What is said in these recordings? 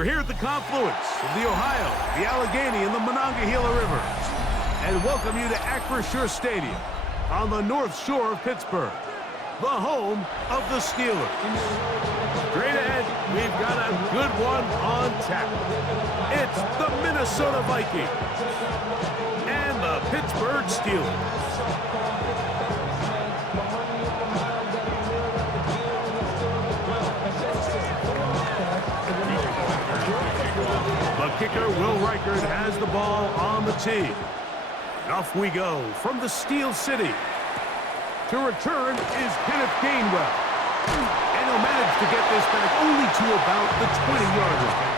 We're here at the confluence of the Ohio, the Allegheny, and the Monongahela Rivers, and welcome you to Acrisure Stadium on the North Shore of Pittsburgh, the home of the Steelers. Straight ahead, we've got a good one on tap. It's the Minnesota Vikings and the Pittsburgh Steelers. The kicker, Will Reichert, has the ball on the tee. And off we go from the Steel City. To return is Kenneth Gainwell. And he'll manage to get this back only to about the 20-yard line.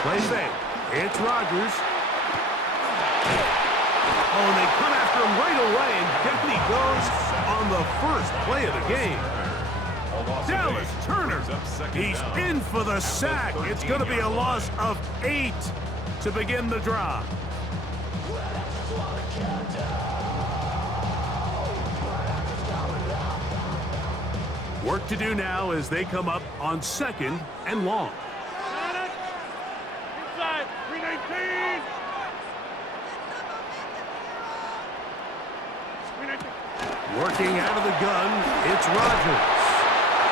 Play safe. It's Rodgers. Oh, and they come after him right away, and down he goes on the first play of the game. Dallas Turner, he's in for the sack. It's going to be a loss of 8 to begin the drive. Work to do now as they come up on 2nd and long. Inside, 319. Working out of the gun, it's Rodgers.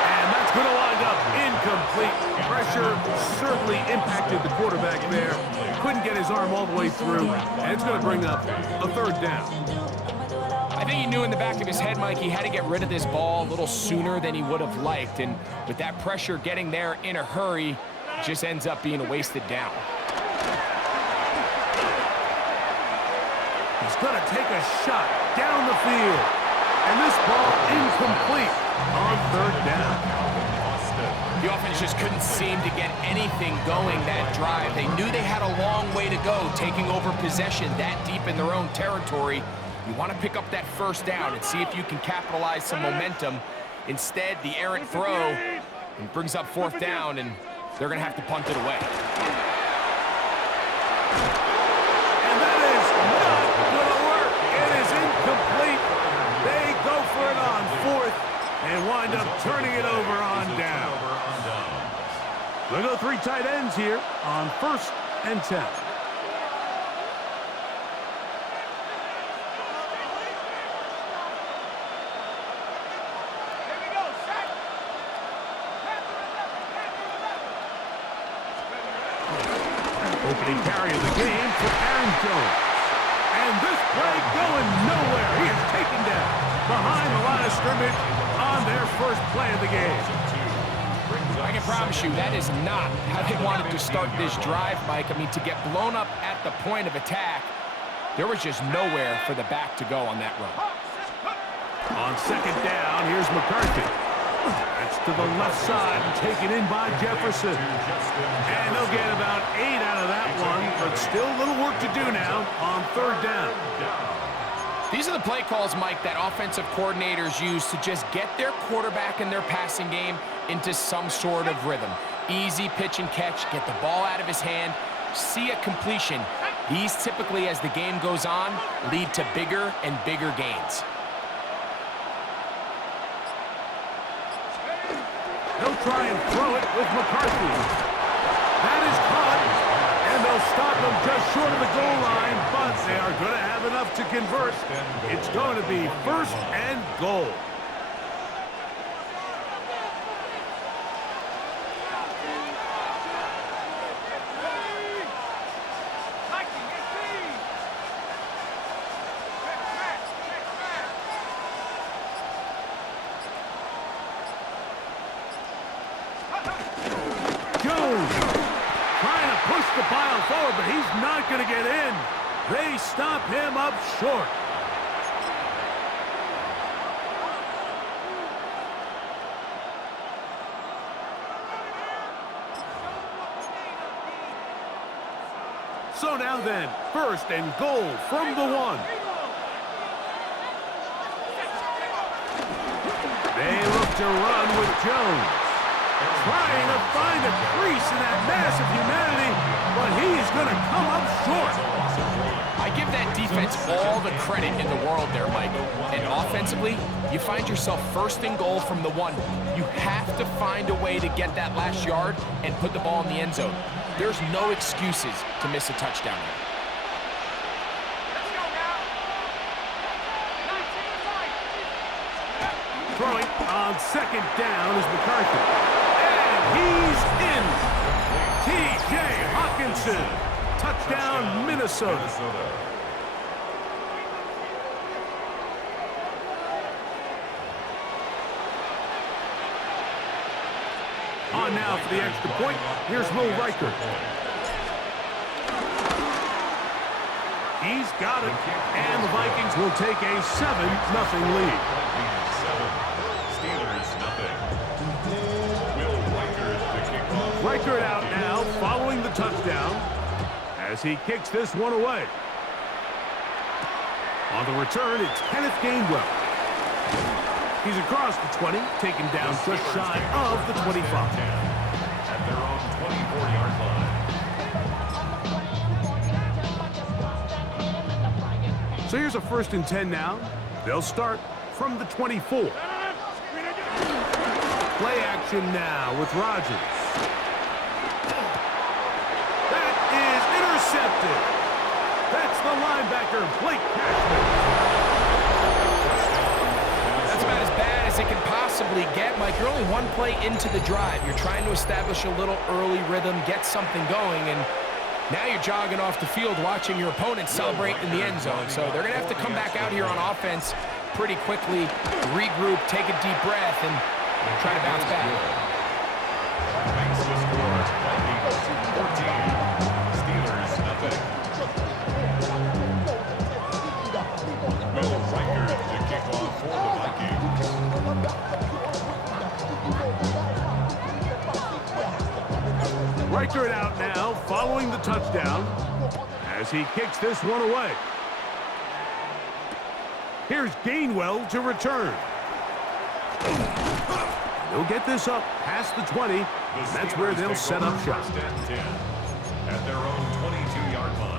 And that's going to wind up incomplete. Pressure certainly impacted the quarterback there. Couldn't get his arm all the way through. And it's going to bring up a 3rd down. I think he knew in the back of his head, Mike, he had to get rid of this ball a little sooner than he would have liked. And with that pressure getting there in a hurry, it just ends up being a wasted down. He's going to take a shot down the field. And this ball incomplete on 3rd down. The offense just couldn't seem to get anything going that drive. They knew they had a long way to go, taking over possession that deep in their own territory. You want to pick up that 1st down and see if you can capitalize some momentum. Instead, the errant throw brings up 4th down, and they're going to have to punt it away. And that is not going to work. It is incomplete. They go for it on 4th and wind up turning it over on down. They'll go 3 tight ends here on 1st and 10. Opening carry of the game for Aaron Jones. And this play going nowhere. He is taken down behind the line of scrimmage on their first play of the game. I can promise you that is not how they wanted to start this drive, Mike. I mean, to get blown up at the point of attack, there was just nowhere for the back to go on that run. On 2nd down, here's McCarthy. That's to the left side and taken in by Jefferson. And they'll get about 8 out of that one, but still a little work to do now on 3rd down. These are the play calls, Mike, that offensive coordinators use to just get their quarterback and their passing game into some sort of rhythm. Easy pitch and catch, get the ball out of his hand, see a completion. These typically, as the game goes on, lead to bigger and bigger gains. They'll try and throw it with McCarthy. That is caught, and they'll stop him just short of the goal line, but they are going to have enough to convert. It's going to be 1st and goal. The pile forward, but he's not going to get in. They stop him up short. So now then, 1st and goal from the 1. They look to run with Jones. Trying to find a crease in that mass of humanity, but he's going to come up short. I give that defense all the credit in the world there, Mike. And offensively, you find yourself first and goal from the 1. You have to find a way to get that last yard and put the ball in the end zone. There's no excuses to miss a touchdown here. Throwing on second down is McCarthy. And he's in. T.J. Hawkinson. Touchdown, Minnesota. On now for the extra point. Here's Will Riker. He's got it. And the Vikings will take a 7-0 lead. Riker out now, following the touchdown, as he kicks this one away. On the return, it's Kenneth Gainwell. He's across the 20, taken down just shy of the 25. At their own 24-yard line. So here's a 1st and 10 now. They'll start from the 24. Play action now with Rodgers. That is intercepted. That's the linebacker, Blake Cashman. That's about as bad as it can possibly get, Mike. You're only one play into the drive. You're trying to establish a little early rhythm, get something going, and now you're jogging off the field watching your opponent celebrate in the end zone. So they're going to have to come back out here on offense pretty quickly, regroup, take a deep breath, and try to bounce back. Thanks to score. Vikings 14. Steelers nothing. Will Riker to kick off for the Vikings. Riker out now, following the touchdown, as he kicks this one away. Here's Gainwell to return. They'll get this up past the 20. That's where they'll set up shop. 1st and 10 at their own 22-yard line.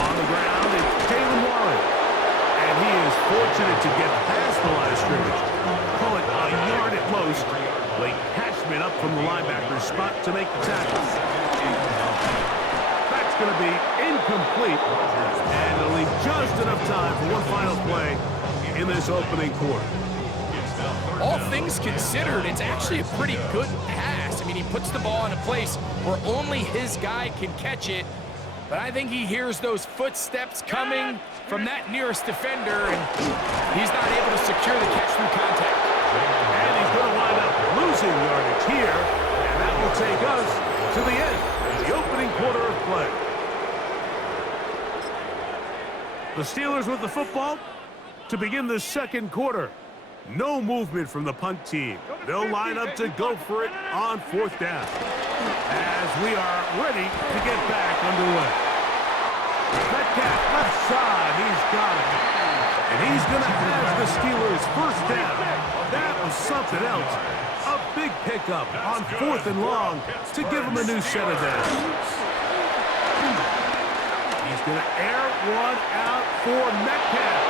On the ground, it's Jalen Warren. And he is fortunate to get past the line of scrimmage. Call it a yard at most. Blake Cashman up from the linebacker's spot to make the tackle. That's going to be incomplete. And it'll leave just enough time for one final play in this opening quarter. All things considered, it's actually a pretty good pass. I mean, he puts the ball in a place where only his guy can catch it. But I think he hears those footsteps coming from that nearest defender, and he's not able to secure the catch through contact. And he's going to wind up losing yardage here, and that will take us to the end of the opening quarter of play. The Steelers with the football to begin the second quarter. No movement from the punt team. They'll line up to go for it on 4th down. As we are ready to get back underway. Metcalf left side, he's got it. And he's going to have the Steelers 1st down. That was something else. A big pickup on 4th and long to give him a new set of downs. He's going to air one out for Metcalf.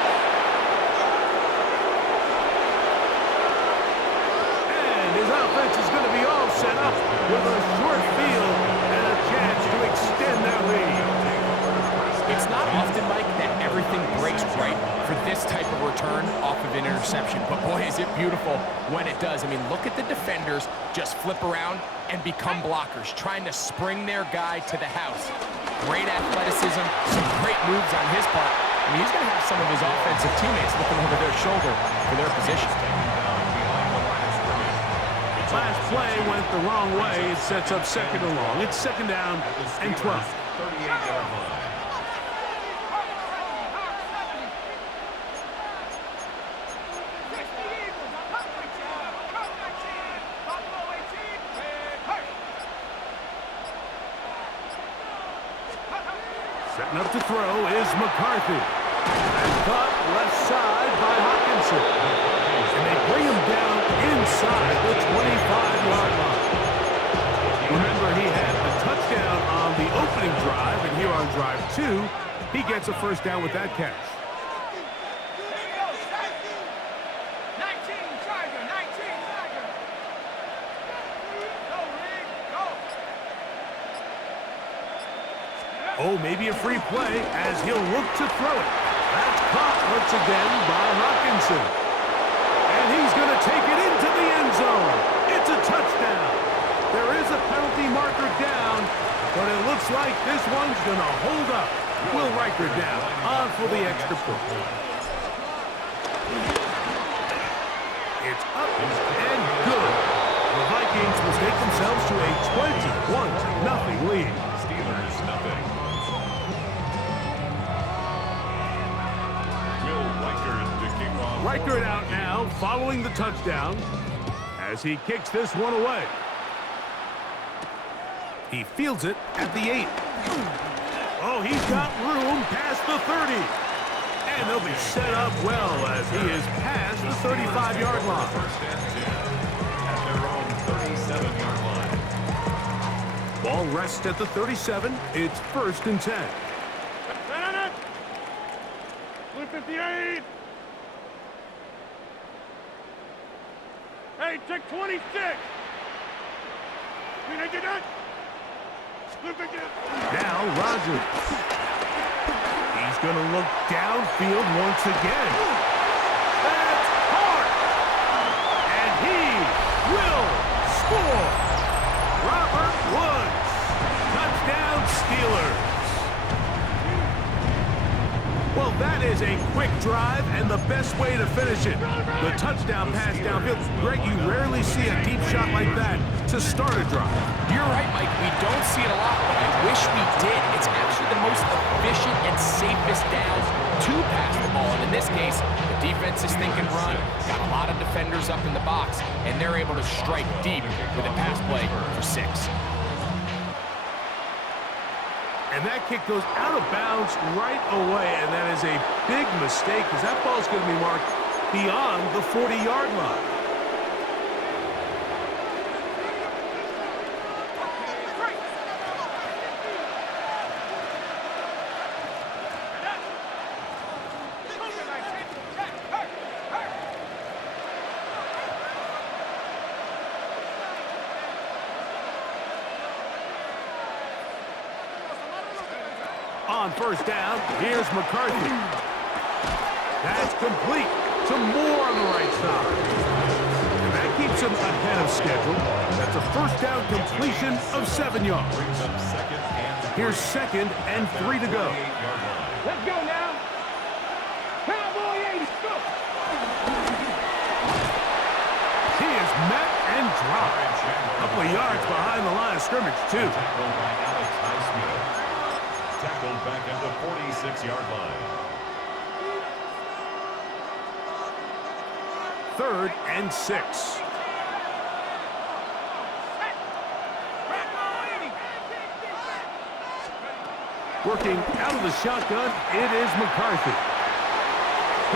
His offense is going to be all set up with a short field and a chance to extend their lead. It's not often, Mike, that everything breaks right for this type of return off of an interception. But boy, is it beautiful when it does. I mean, look at the defenders just flip around and become blockers, trying to spring their guy to the house. Great athleticism, some great moves on his part. I mean, he's going to have some of his offensive teammates looking over their shoulder for their position. Last play went the wrong way. It sets up 2nd and long. It's 2nd down and 12. 38-yard line. Setting up to throw is McCarthy. And caught left side by Hawkinson. And they bring him down inside the 25-yard line. Remember, he had a touchdown on the opening drive, and here on drive 2, he gets a first down with that catch. Oh, maybe a free play as he'll look to throw it. That's caught once again by Hawkinson. And he's going to take it into the end zone. It's a touchdown. There is a penalty marker down, but it looks like this one's going to hold up. Will Riker down on for the extra point. It's up and good. The Vikings will take themselves to a 21-0 lead. Steelers, nothing. Riker out now, following the touchdown, as he kicks this one away. He fields it at the 8. Oh, he's got room past the 30. And they'll be set up well as he is past the 35-yard line. First and 10 at their own 37-yard line. Ball rests at the 37. It's 1st and 10. Blue 58. Hey, check 26. Now Rodgers. He's going to look downfield once again. That's hard. And he will score. Robert Woods. Touchdown Steelers. Well, that is a quick drive and the best way to finish it. The touchdown pass downfield. Greg, you rarely see a deep shot like that to start a drive. You're right, Mike. We don't see it a lot, but I wish we did. It's actually the most efficient and safest down to pass the ball. And in this case, the defense is thinking run. Got a lot of defenders up in the box, and they're able to strike deep with a pass play for 6. And that kick goes out of bounds right away, and that is a big mistake because that ball is going to be marked beyond the 40-yard line. On first down, here's McCarthy. That's complete to Moore on the right side. And that keeps him ahead of schedule. That's a first down completion of 7 yards. Here's 2nd and 3 to go. Let's go now. Cowboy 80, go. He is met and dropped. A couple of yards behind the line of scrimmage, too. Tackled back at the 46-yard line. 3rd and 6. Working out of the shotgun, it is McCarthy.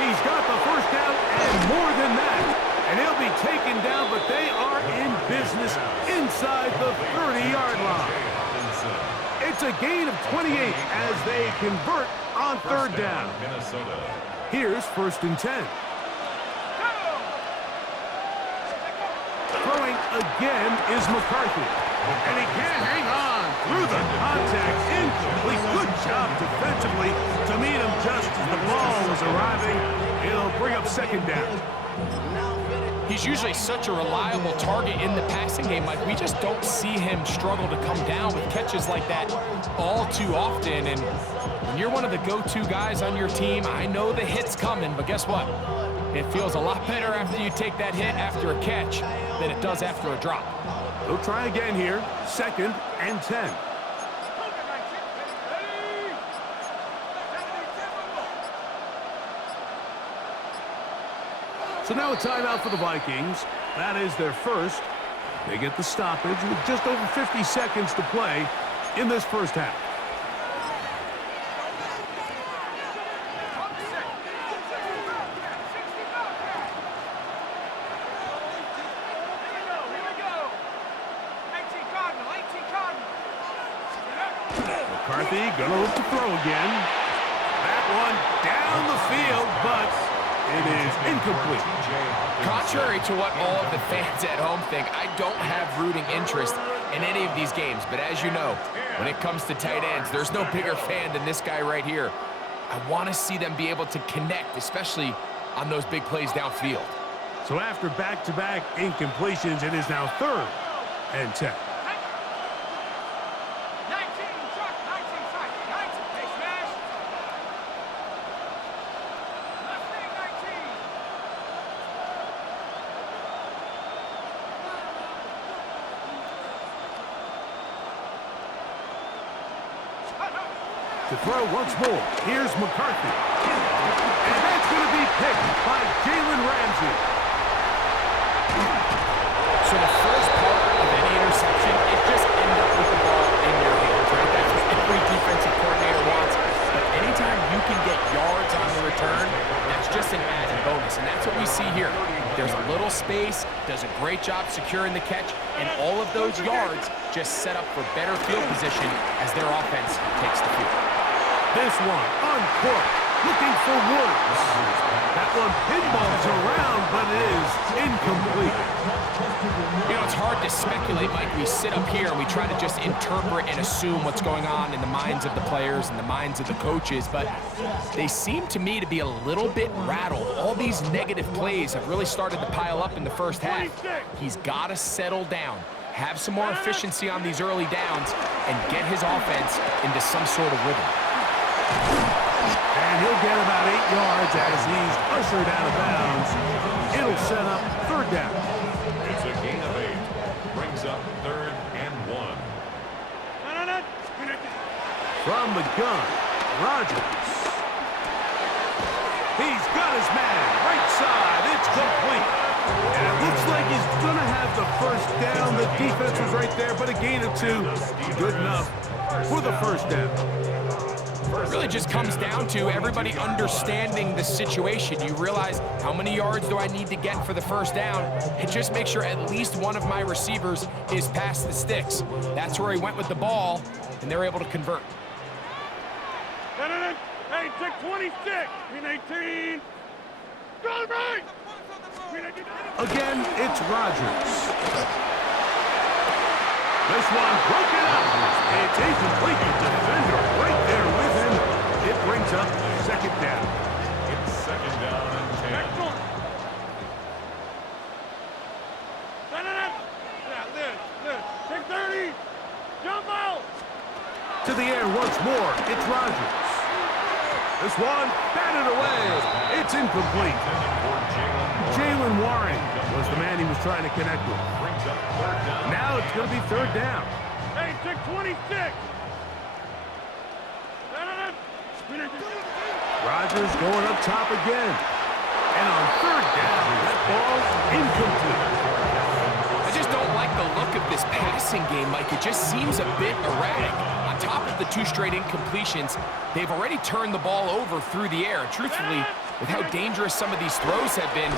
He's got the first down and more than that. And he'll be taken down, but they are in business inside the 30-yard line. It's a gain of 28 as they convert on 3rd down. Minnesota. Here's 1st and 10. Throwing again is McCarthy. And he can't hang on through the contact. Incomplete. Good job defensively to meet him just as the ball was arriving. It'll bring up 2nd down. He's usually such a reliable target in the passing game, Mike. We just don't see him struggle to come down with catches like that all too often. And when you're one of the go-to guys on your team, I know the hit's coming, but guess what? It feels a lot better after you take that hit after a catch than it does after a drop. They'll try again here. 2nd and 10. So now a timeout for the Vikings. That is their first. They get the stoppage with just over 50 seconds to play in this first half. McCarthy gonna look to throw again. That one down the field, but it is incomplete. Contrary to what all of the fans at home think, I don't have rooting interest in any of these games. But as you know, when it comes to tight ends, there's no bigger fan than this guy right here. I want to see them be able to connect, especially on those big plays downfield. So after back-to-back incompletions, it is now 3rd and 10. To throw once more, here's McCarthy. And that's going to be picked by Jalen Ramsey. So the first part of any interception is just end up with the ball in your hands, right? That's what every defensive coordinator wants. But anytime you can get yards on the return, that's just an added bonus. And that's what we see here. There's a little space, does a great job securing the catch, and all of those yards just set up for better field position as their offense takes the field. This one on court, looking for Woods. That one pinballs around, but it is incomplete. You know, it's hard to speculate, Mike. We sit up here and we try to just interpret and assume what's going on in the minds of the players and the minds of the coaches, but they seem to me to be a little bit rattled. All these negative plays have really started to pile up in the first half. He's got to settle down, have some more efficiency on these early downs, and get his offense into some sort of rhythm. And he'll get about 8 yards as he's ushered out of bounds. It'll set up 3rd down. It's a gain of 8. Brings up 3rd and 1. From the gun, Rodgers. He's got his man, right side, it's complete. And it looks like he's going to have the first down. The defense was right there, but a gain of 2. Good enough for the first down. It really just comes down to everybody understanding the situation. You realize how many yards do I need to get for the first down, and just make sure at least one of my receivers is past the sticks. That's where he went with the ball, and they're able to convert. Hey, take 26. 18. Go right. Again, it's Rodgers. This one broken up. It's incomplete. Defender right there with him. It brings up 2nd down. It's 2nd down and 10. Next one. Liz. Take 30. Jump out. To the air once more. It's Rodgers. This one batted away. It's incomplete. Jalen Warren was the man he was trying to connect with. Brings up 3rd down. Now it's going to be 3rd down. Hey, take 26. Rodgers going up top again. And on 3rd down, that ball incomplete. I just don't like the look of this passing game, Mike. It just seems a bit erratic. On top of the 2 straight incompletions, they've already turned the ball over through the air. And truthfully, with how dangerous some of these throws have been,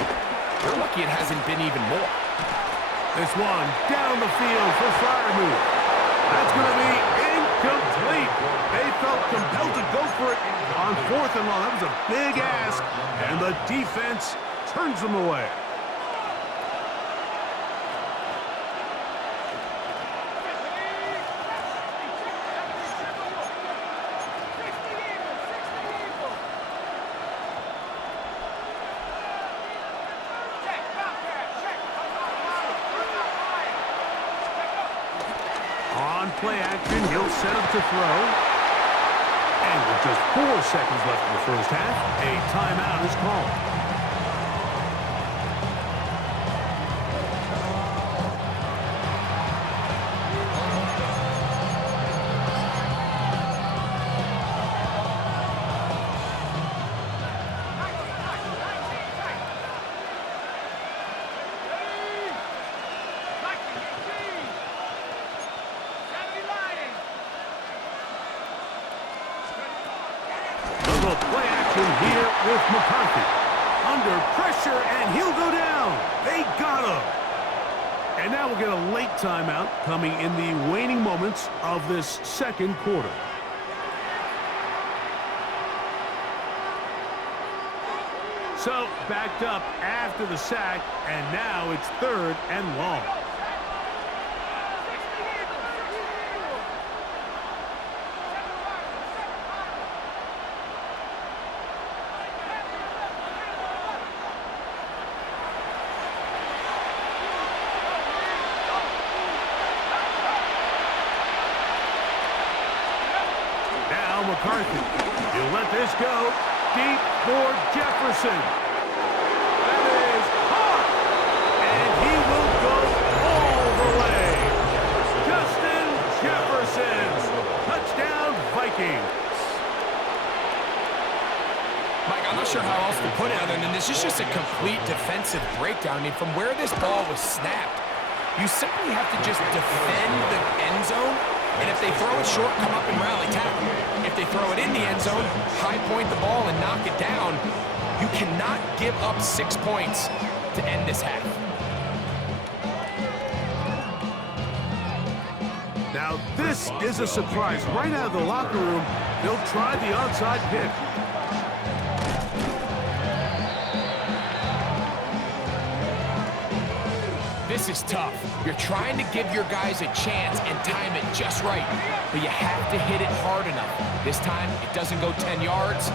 they're lucky it hasn't been even more. This one down the field for Freiermuth. That's going to be incomplete. They felt compelled to go for it on 4th and long. That was a big ask, and the defense turns them away. On play action, he'll set up to throw. And with just 4 seconds left in the first half, a timeout is called. Play action here with McCarthy. Under pressure, and he'll go down. They got him. And now we'll get a late timeout coming in the waning moments of this 2nd quarter. So, backed up after the sack, and now it's 3rd and long. Now McCarthy. He'll let this go. Deep for Jefferson. That is hot. And he will go all the way. Justin Jefferson. Touchdown, Vikings. Mike, I'm not sure how else to put it other than this is just a complete defensive breakdown. I mean, from where this ball was snapped, you simply have to just defend the end zone. And if they throw it short, come up and rally tackle. If they throw it in the end zone, high point the ball and knock it down. You cannot give up 6 points to end this half. Now, this is a surprise. Right out of the locker room, they'll try the onside kick. This is tough. You're trying to give your guys a chance and time it just right, but you have to hit it hard enough. This time, it doesn't go 10 yards.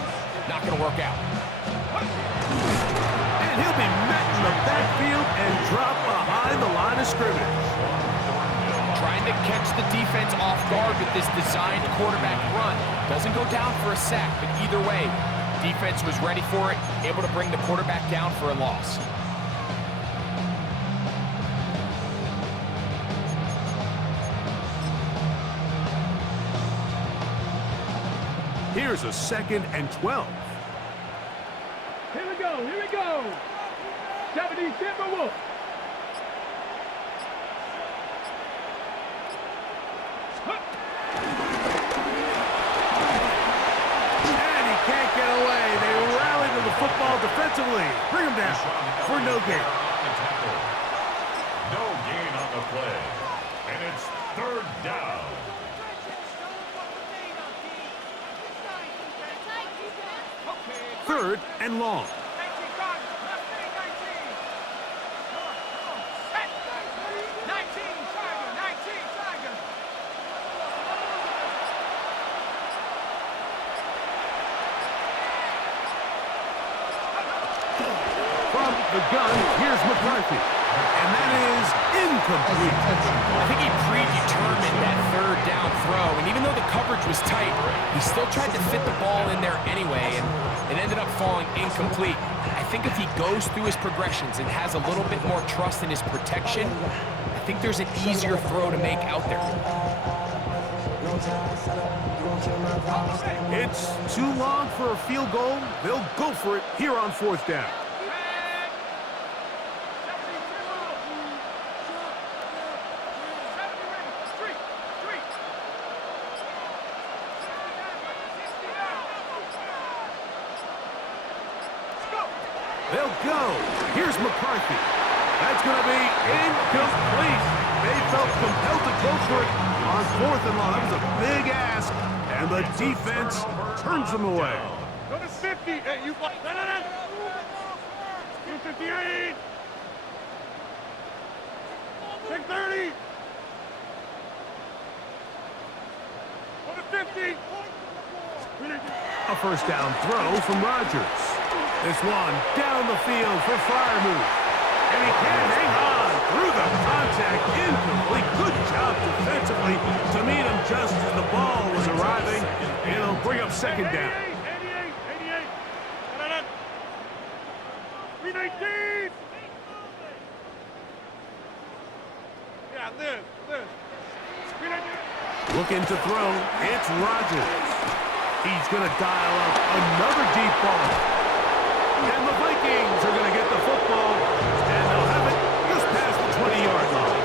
Not going to work out. And he'll be met in the backfield and dropped behind the line of scrimmage. Trying to catch the defense off guard with this designed quarterback run. Doesn't go down for a sack, but either way, defense was ready for it, able to bring the quarterback down for a loss. Here's a 2nd and 12. Here we go, here we go. 70 Timberwolves. And he can't get away. They rally to the football defensively. Bring him down for no gain. No gain on the play. And it's 3rd down. 3rd and long. From the gun, here's McCarthy. And that is incomplete. I think he predetermined that 3rd down throw, and even though the coverage was tight, he still tried to fit the ball in there anyway, and it ended up falling incomplete. I think if he goes through his progressions and has a little bit more trust in his protection, I think there's an easier throw to make out there. It's too long for a field goal. They'll go for it here on 4th down. They'll go. Here's McCarthy. That's going to be incomplete. They felt compelled to go for it on 4th and long. That was a big ask, and the defense turns them away. Go to 50. Hey, you... No. 258. 630. Go to 50. A 1st down throw from Rodgers. This one down the field for Freiermuth. And he can't hang on through the contact. Incomplete. Good job defensively to meet him just as the ball was arriving. It'll bring up 2nd down. 88. 319. Yeah, this. 319. Looking to throw. It's Rodgers. He's going to dial up another deep ball. And the Vikings are going to get the football, and they'll have it just past the 20-yard line.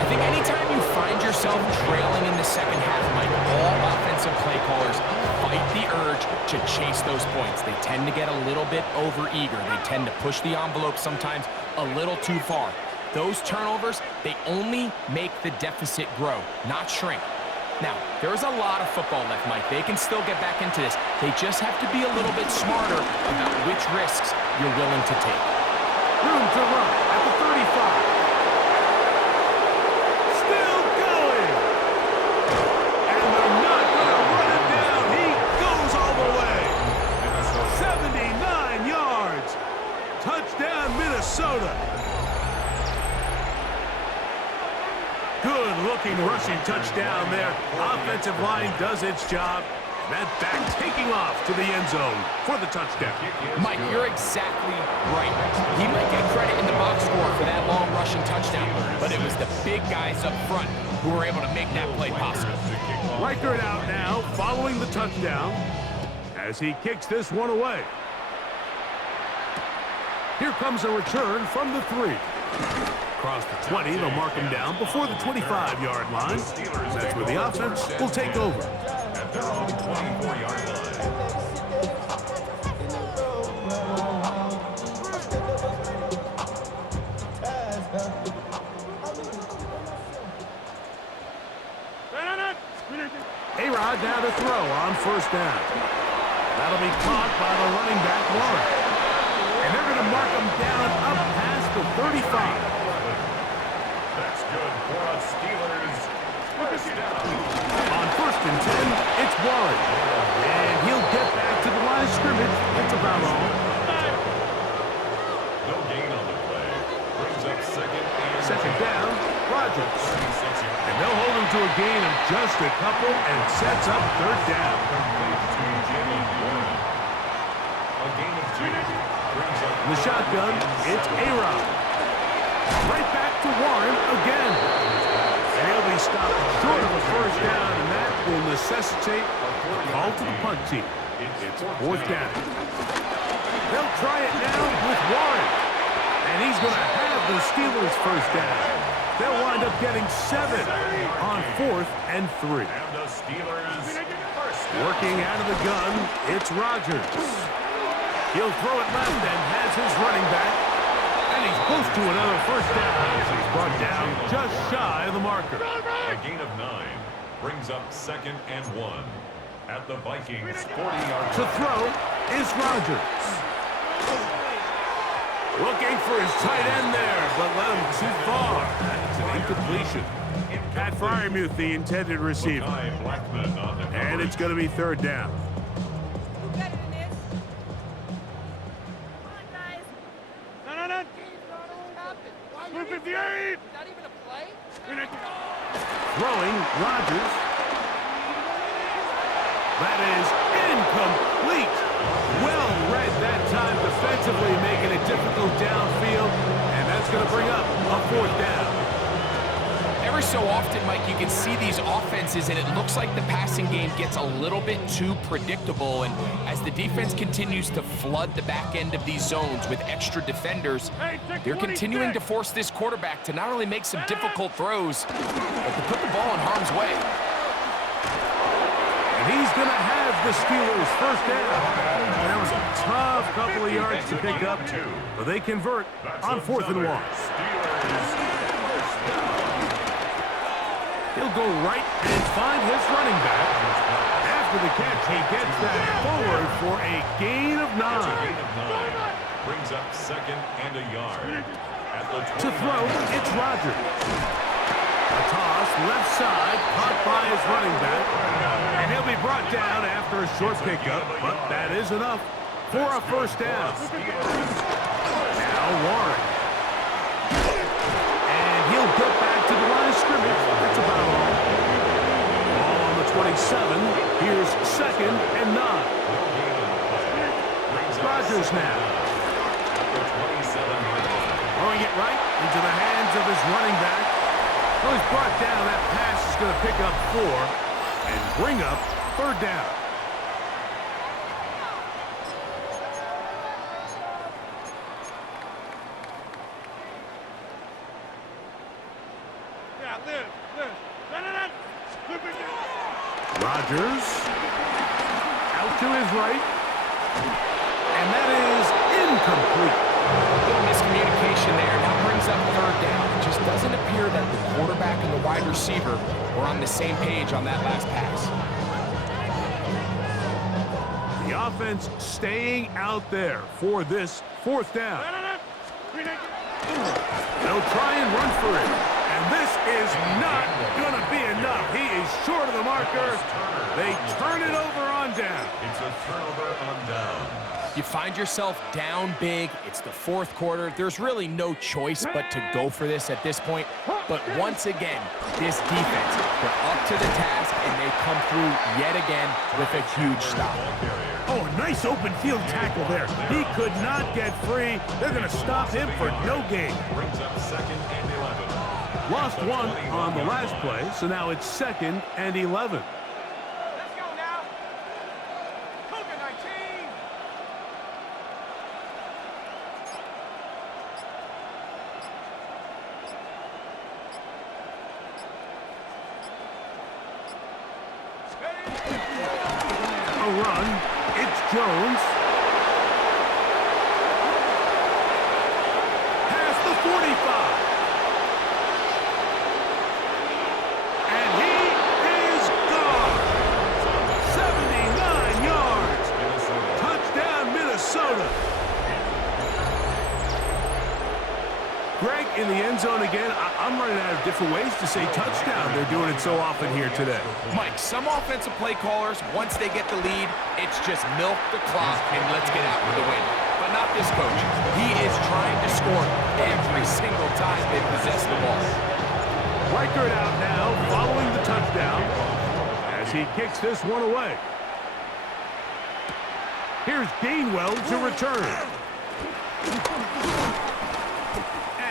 I think anytime you find yourself trailing in the second half, Mike, all offensive play callers fight the urge to chase those points. They tend to get a little bit overeager. They tend to push the envelope sometimes a little too far. Those turnovers, they only make the deficit grow, not shrink. Now, there's a lot of football left, Mike. They can still get back into this. They just have to be a little bit smarter about which risks you're willing to take. Room to run at the 35. Still going. And they're not going to run it down. He goes all the way. 79 yards. Touchdown, Minnesota. Good-looking rushing touchdown there. Offensive line does its job. That back taking off to the end zone for the touchdown. Mike, you're exactly right. He might get credit in the box score for that long rushing touchdown, but it was the big guys up front who were able to make that play possible. Reichert out now, following the touchdown, as he kicks this one away. Here comes a return from the 3. Across the 20, they'll mark him down before the 25-yard line. That's where the offense will take over. At their own 24-yard line. A-Rod now to throw on first down. That'll be caught by the running back, Warren. And they're going to mark him down up past the 35. That's good for a Steelers first down. On first and 10, it's Warren. And he'll get back to the line of scrimmage. That's about all. No gain on the play. Brings up Second down, Rodgers. 36 yards. And they'll hold him to a gain of just a couple and sets up third down. A gain of 2. Brings up In the shotgun, it's A-Rod. Right back to Warren again. And he'll be stopped short of a first down, and that will necessitate a call to the punt team. It's fourth down. They'll try it now with Warren. And he's going to have the Steelers first down. They'll wind up getting 7 on 4th and 3. and the Steelers first down. Working out of the gun, it's Rodgers. He'll throw it left and has his running back. And he's close to another first down as he's brought down just shy of the marker. A gain of 9 brings up 2nd and 1 at the Vikings 40-yard To line. throw is Rodgers. Looking for his tight end there, but led him too far. That's an incompletion. Pat Fryermuth, the intended receiver. Mekhi Blackman on the And it's going to be third down. Who got it in this? Come on, guys. No. Stop it. Why Blue you 58. not even a play? Throwing, Rodgers. That is incomplete. Well read that time defensively, making it difficult downfield, and that's going to bring up a fourth down. Every so often, Mike, you can see these offenses, and it looks like the passing game gets a little bit too predictable. And as the defense continues to flood the back end of these zones with extra defenders, they're continuing to force this quarterback to not only make some difficult throws, but to put the ball in harm's way. And he's going to have the Steelers first down. And that was a tough couple of yards to pick up, but they convert on 4th and 1. He'll go right and find his running back. After the catch, he gets that forward for a gain of 9. Brings up 2nd and a yard. At the To throw, it's Rodgers. A toss, left side, caught by his running back. And he'll be brought down after a short pickup, but that is enough for a first down. Now Warren. And he'll get back to the line of scrimmage. That's about all. Ball on the 27. Here's 2nd and 9. Rodgers now. Throwing it right into the hands of his running back. Well, he's brought down. That pass is going to pick up 4 and bring up third down. Rodgers out to his right. And that is incomplete. A little miscommunication there. Now brings up third down. It just doesn't appear clear that the quarterback and the wide receiver were on the same page on that last pass. The offense staying out there for this fourth down. They'll try and run for it. And this is not going to be enough. He is short of the marker. They turn it over on down. It's a turnover on down. You find yourself down big. It's the fourth quarter. There's really no choice but to go for this at this point. But once again, this defense, they're up to the task, and they come through yet again with a huge stop. Oh, a nice open field tackle there. He could not get free. They're going to stop him for no gain. Brings up 2nd and 11. Lost one on the last play, so now it's 2nd and 11. Let's go now. Cougar 19. A run. It's Jones. Past the 45. And he is gone. 79 yards. Touchdown, Minnesota. Greg in the end zone again. I'm running out of different ways to say touchdown. They're doing it so often here today. Mike, some offensive play callers, once they get the lead, it's just milk the clock and let's get out with the win. But not this coach. He is trying to score every single time they possess the ball. Reichert out now, following the touchdown, as he kicks this one away. Here's Gainwell to return.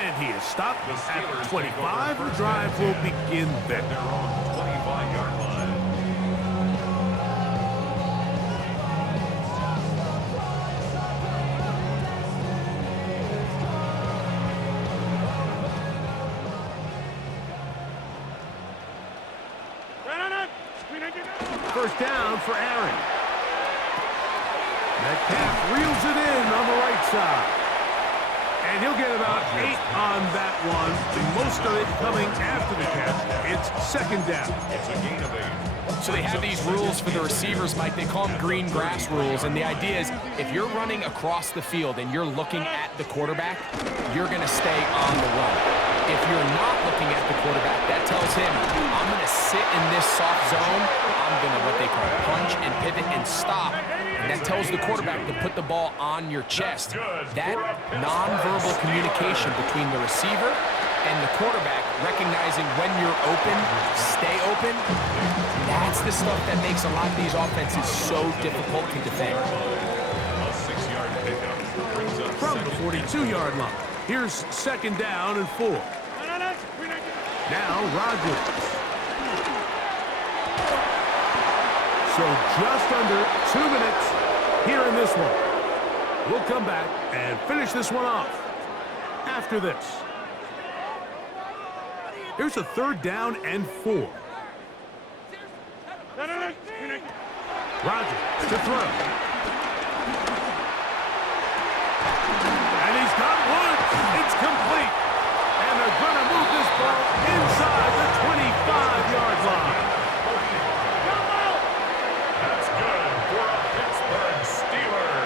And he is stopped at the 25. The drive will begin there. They're on 25-yard line. First down for Aaron. Metcalf reels it in on the right side. And he'll get about 8 on that one. Most of it coming after the catch. It's 2nd down. It's a gain of 8. So they have these rules for the receivers, Mike. They call them green grass rules. And the idea is if you're running across the field and you're looking at the quarterback, you're going to stay on the run. If you're not looking at the quarterback, that tells him, I'm going to sit in this soft zone. I'm going to what they call punch and pivot and stop. And that tells the quarterback to put the ball on your chest. That nonverbal communication between the receiver and the quarterback, recognizing when you're open, stay open, that's the stuff that makes a lot of these offenses so difficult to defend. A 6-yard pickup brings up From the 42-yard line. Here's 2nd down and 4. Now Rodgers. So just under 2 minutes here in this one. We'll come back and finish this one off after this. Here's a 3rd down and 4. Rodgers to throw. And he's got one. It's complete. And they're going to move this ball inside the 25-yard line. That's good for a Pittsburgh Steeler.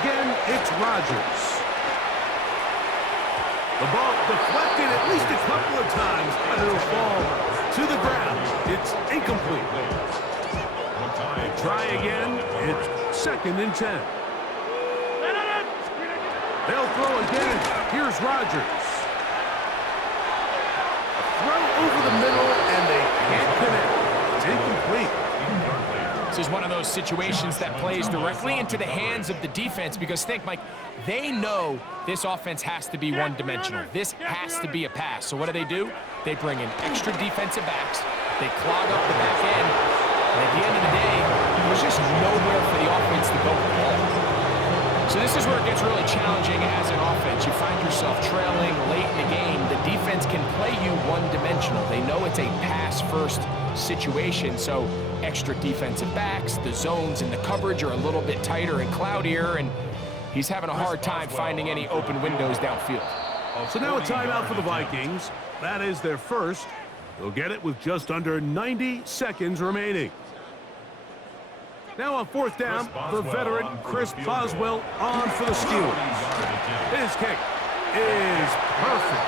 Again, it's Rodgers. The ball deflected at least a couple of times, but it'll fall to the ground. It's incomplete. They try again. It's 2nd and 10. They'll throw again. Here's Rodgers. Throw over the middle, and they can't connect. It's incomplete. This is one of those situations that plays directly into the hands of the defense because think, Mike, they know this offense has to be one-dimensional. This has to be a pass. So what do? They bring in extra defensive backs. They clog up the back end. And at the end of the day, there's just nowhere for the offense to go with the ball. So this is where it gets really challenging as an offense. You find yourself trailing late in the game. The defense can play you one-dimensional. They know it's a pass-first situation, so extra defensive backs, the zones and the coverage are a little bit tighter and cloudier, and he's having a hard time finding any open windows downfield. So now a timeout for the Vikings. That is their first. They'll get it with just under 90 seconds remaining. Now on fourth down, the veteran Chris Boswell on for the Steelers. His kick is perfect.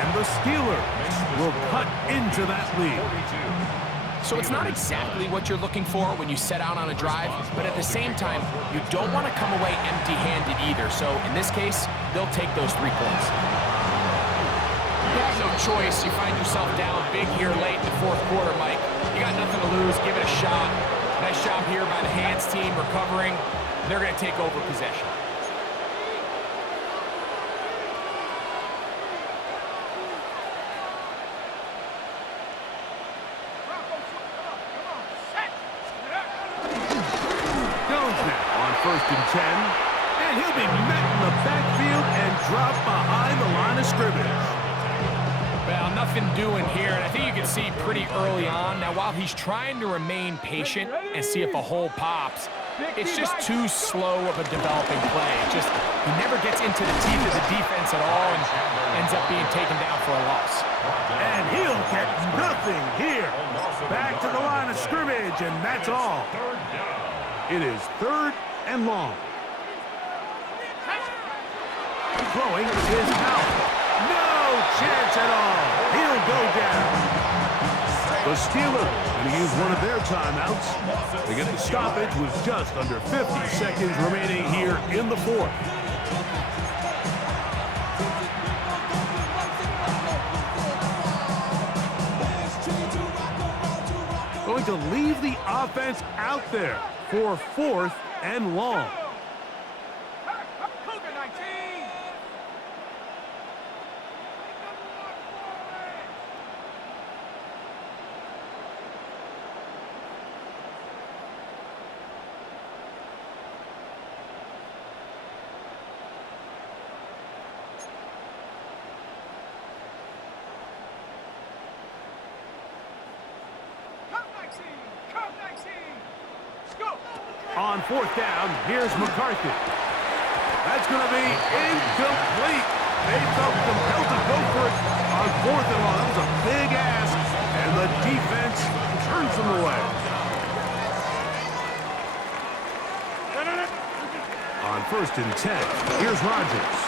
And the Steelers will cut into that lead. So it's not exactly what you're looking for when you set out on a drive, but at the same time, you don't want to come away empty-handed either. So in this case, they'll take those 3 points. You have no choice. You find yourself down big here late in the fourth quarter, Mike. You got nothing to lose. Give it a shot. Nice job here by the hands team recovering. They're going to take over possession. First and 10, and he'll be met in the backfield and dropped behind the line of scrimmage. Well, nothing doing here, and I think you can see pretty early on. Now, while he's trying to remain patient and see if a hole pops, it's just too slow of a developing play. He never gets into the teeth of the defense at all and ends up being taken down for a loss. And he'll get nothing here. Back to the line of scrimmage, and that's all. It is third and long. Throwing is out. No chance at all. He'll go down. The Steelers going to use one of their timeouts. They get the stoppage with just under 50 seconds remaining here in the fourth. Going to leave the offense out there for fourth and long. Cougar 19. On fourth down, here's McCarthy. That's going to be incomplete. They felt compelled to go for it on fourth and long. That was a big ask, and the defense turns them away. On first and 10, here's Rodgers.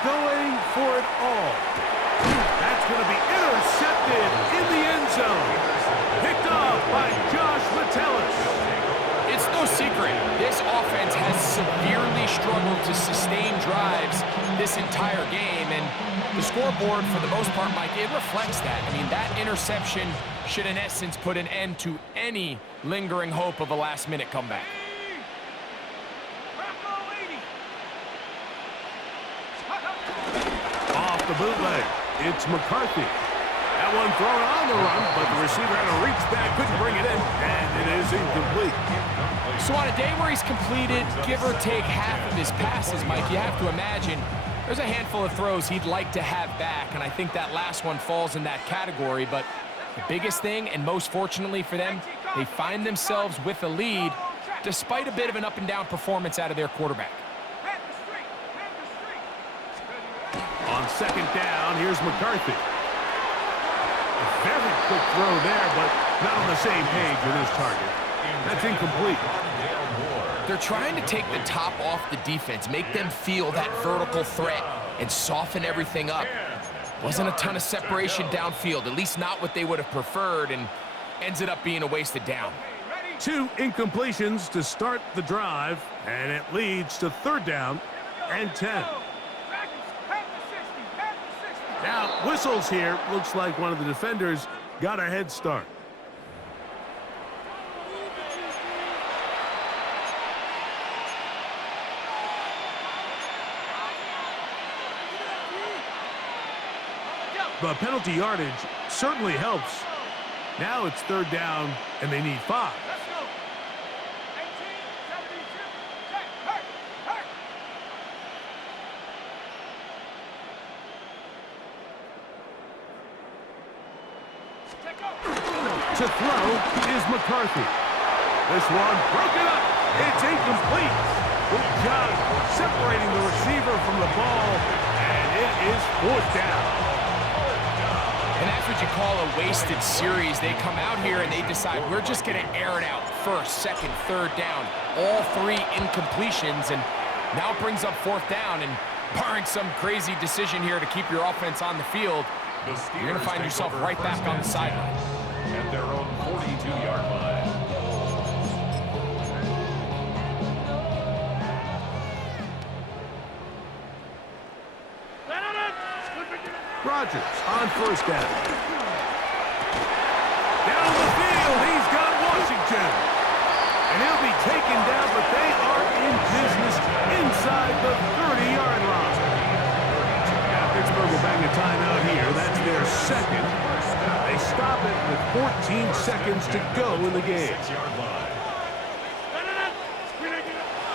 Going for it all. That's going to be intercepted in the end zone. Picked off by Josh Metellus. It's no secret, this offense has severely struggled to sustain drives this entire game, and the scoreboard, for the most part, Mike, it reflects that. I mean, that interception should, in essence, put an end to any lingering hope of a last-minute comeback. Off the bootleg, it's McCarthy. That one thrown on the run, but the receiver had to reach back, couldn't bring it in, and it is incomplete. So on a day where he's completed, give or take half of his passes, Mike, you have to imagine there's a handful of throws he'd like to have back, and I think that last one falls in that category. But the biggest thing, and most fortunately for them, they find themselves with a lead despite a bit of an up-and-down performance out of their quarterback. On second down, here's McCarthy. A very quick throw there, but not on the same page with his target. That's incomplete. They're trying to take the top off the defense, make them feel that vertical threat, and soften everything up. Wasn't a ton of separation downfield, at least not what they would have preferred, and ends it up being a wasted down. 2 incompletions to start the drive, and it leads to third down and 10. Now, whistles here. Looks like one of the defenders got a head start. The penalty yardage certainly helps. Now it's third down, and they need 5. To throw is McCarthy. This one broken up. It's incomplete. Good job separating the receiver from the ball, and it is fourth down. And that's what you call a wasted series. They come out here and they decide we're just going to air it out. First, second, third down. All three incompletions, and now it brings up fourth down. And barring some crazy decision here to keep your offense on the field, you're going to find yourself right back on the sideline. At their own 42-yard line. Rodgers on first down. Down the field, he's got Washington. And he'll be taken down, but they are in business inside the 30-yard line. Now Pittsburgh will bang a timeout here. That's their second. They stop it with 14 seconds to go in the game.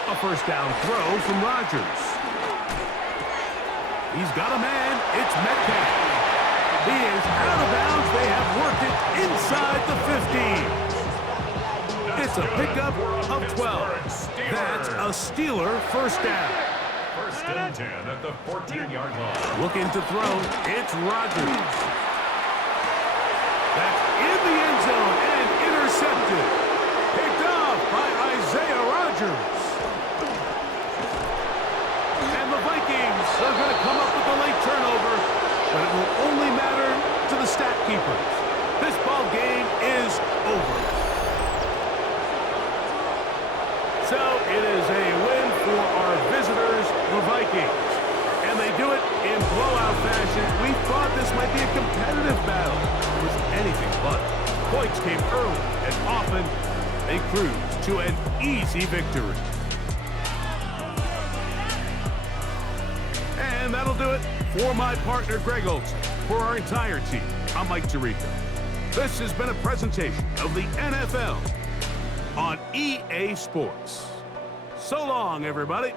A first down throw from Rodgers. He's got a man. It's Metcalf. He is out of bounds. They have worked it inside the 15. It's a pickup of 12. That's a Steeler first down. First and 10 at the 14-yard line. Looking to throw. It's Rodgers. That's in the end zone and intercepted. Picked off by Isaiah Rodgers. And the Vikings are going to come up with a late turnover, but it will only matter to the stat keepers. This ball game is over. So it is a win for our visitors, the Vikings. And they do it in blowout fashion. We thought this might be a competitive battle. It was anything but. Points came early, and often they cruised to an easy victory. And that'll do it for my partner, Greg Olson. For our entire team, I'm Mike Tirico. This has been a presentation of the NFL on EA Sports. So long, everybody.